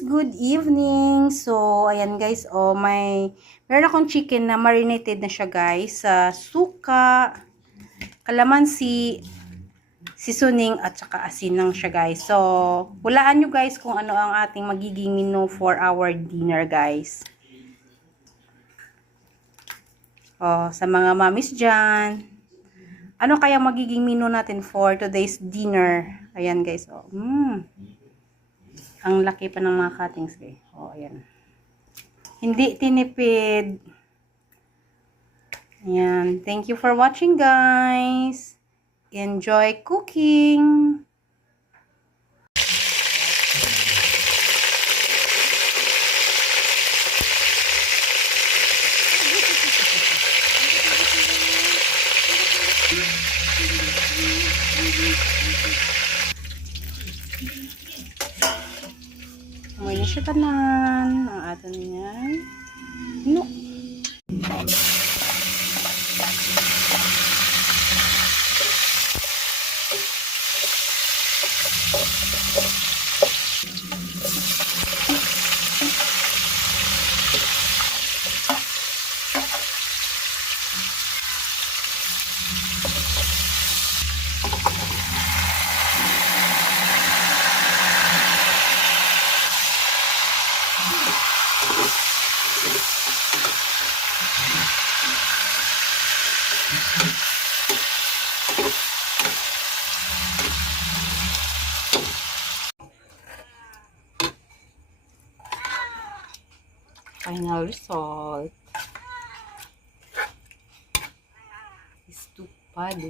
Good evening! So, ayan guys, oh, meron akong chicken na marinated na siya guys sa suka, kalamansi, seasoning at saka asin lang siya guys. So, hulaan nyo guys kung ano ang ating magiging menu for our dinner guys. Oh, sa mga mamis dyan, ano kaya magiging menu natin for today's dinner? Ayan guys, oh. Ang laki pa ng mga cuttings eh. Oh, ayan. Hindi tinipid. Ayan. Thank you for watching, guys. Enjoy cooking. Amoy na siya tanan. Ang ato niyan. No. Final result. Estupado.